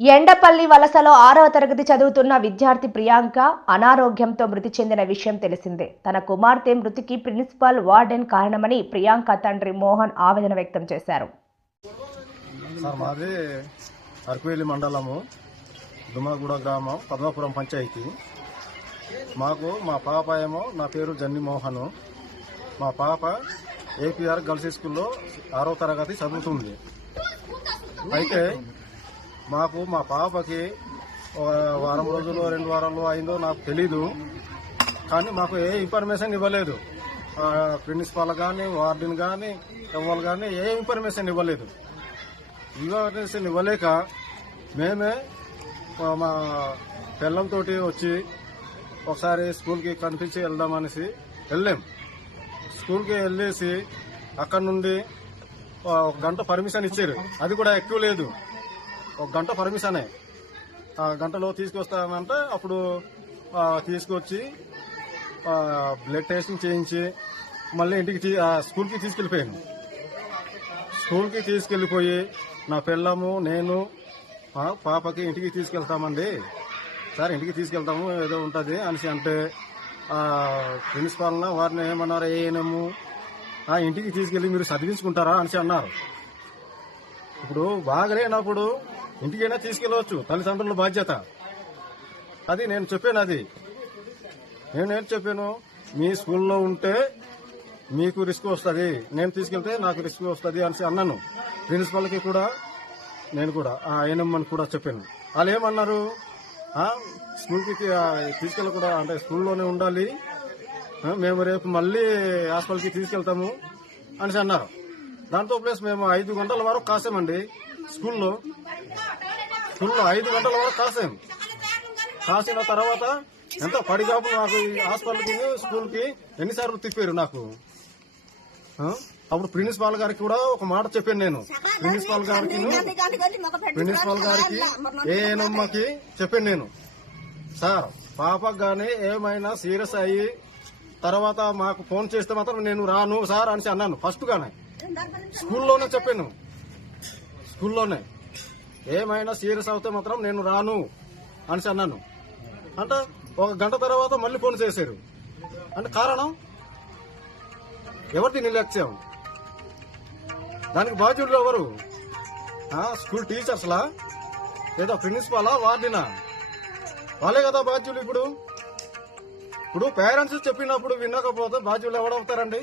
ఎండపల్లి వలసలో ఆరవ తరగతి చదువుతున్న విద్యార్థి ప్రియాంక అనారోగ్యంతో మృతి చెందిన విషయం తెలిసిందే. తన కుమార్తె మృతికి ప్రిన్సిపాల్ వార్డెన్ కారణమని ప్రియాంక తండ్రి మోహన్ ఆవేదన వ్యక్తం చేశారు. మాది అరకువేలి మండలము దుమ్మగూడ గ్రామం పద్మాపురం పంచాయతీ. మాకు మా పాప ఏమో నా పేరు జన్ని మోహను. మా పాప ఏపీఆర్ గర్ల్స్ స్కూల్లో ఆరో తరగతి చదువుతుంది. అయితే మాకు మా పాపకి వారం రోజులు రెండు వారాలు అయిందో నాకు తెలీదు. కానీ మాకు ఏ ఇన్ఫర్మేషన్ ఇవ్వలేదు. ప్రిన్సిపాల్ కానీ వార్డెన్ కానీ ఎవరు కానీ ఏ ఇన్ఫర్మేషన్ ఇవ్వలేదు. ఇన్ఫర్మేషన్ ఇవ్వలేక మేమే మా పిల్లలతో వచ్చి ఒకసారి స్కూల్కి కనిపించి వెళ్దామనేసి వెళ్ళాం. స్కూల్కి వెళ్ళేసి అక్కడ నుండి ఒక గంట పర్మిషన్ ఇచ్చారు. అది కూడా ఎక్కువ లేదు. ఒక గంట పర్మిషన్. ఆ గంటలో తీసుకొస్తామంటే అప్పుడు తీసుకొచ్చి బ్లడ్ టెస్టింగ్ చేయించి మళ్ళీ ఇంటికి తీ- ఆ, స్కూల్కి తీసుకెళ్ళిపోయాను. స్కూల్కి తీసుకెళ్ళిపోయి నా పిల్లము నేను పాపకి ఇంటికి తీసుకెళ్తామండి. సార్ ఇంటికి తీసుకెళ్తాము ఏదో ఉంటుంది అనేసి అంటే ప్రిన్సిపాల్న వారిని ఏమన్నారు ఏఎనము ఆ ఇంటికి తీసుకెళ్ళి మీరు చదివించుకుంటారా? అనేసి అన్నారు. ఇప్పుడు బాగలేనప్పుడు ఇంటికైనా తీసుకెళ్ళవచ్చు. తల్లిదండ్రుల బాధ్యత. అది నేను చెప్పాను అది. నేను చెప్పాను? మీ స్కూల్లో ఉంటే మీకు రిస్క్ వస్తుంది. నేను తీసుకెళ్తే నాకు రిస్క్ వస్తుంది అని అన్నాను. ప్రిన్సిపల్కి కూడా నేను కూడా ఆ ఏనమ్మని కూడా చెప్పాను. వాళ్ళు ఏమన్నారు? స్కూల్కి తీ- తీసుకెళ్ళకూడదు అంటే స్కూల్లోనే ఉండాలి. మేము రేపు మళ్ళీ హాస్పిటల్కి తీసుకెళ్తాము అనేసి అన్నారు. దాంతో ప్లస్ మేము ఐదు గంటల వరకు కాసామండి. స్కూల్లో సున్నా ఐదు గంటల వరకు కాసాం? కాసిన తర్వాత ఎంత పడిగాపు నాకు హాస్పిటల్కి స్కూల్కి ఎన్నిసార్లు తిప్పారు నాకు. అప్పుడు ప్రిన్సిపాల్ గారికి కూడా ఒక మాట చెప్పాను నేను. ప్రిన్సిపాల్ గారికి ప్రిన్సిపాల్ గారికి ఏఎనమ్మకి చెప్పాను నేను. సార్ పాపకు కానీ ఏమైనా సీరియస్ అయ్యి తర్వాత మాకు ఫోన్ చేస్తే మాత్రం నేను రాను సార్ అని అన్నాను ఫస్ట్ గానే స్కూల్లోనే చెప్పాను. స్కూల్లోనే. ఏమైనా సీరియస్ అవుతే మాత్రం నేను రాను అని అన్నాను. అంటే ఒక గంట తర్వాత మళ్ళీ ఫోన్ చేశారు. అంటే కారణం? ఎవరిది నిర్లక్ష్యం దానికి బాధ్యులు ఎవరు? స్కూల్ టీచర్స్లా? లేదా ప్రిన్సిపాలా? వార్డినా? వాళ్ళే కదా బాధ్యులు ఇప్పుడు? ఇప్పుడు పేరెంట్స్ చెప్పినప్పుడు వినకపోతే బాధ్యులు ఎవడవుతారండి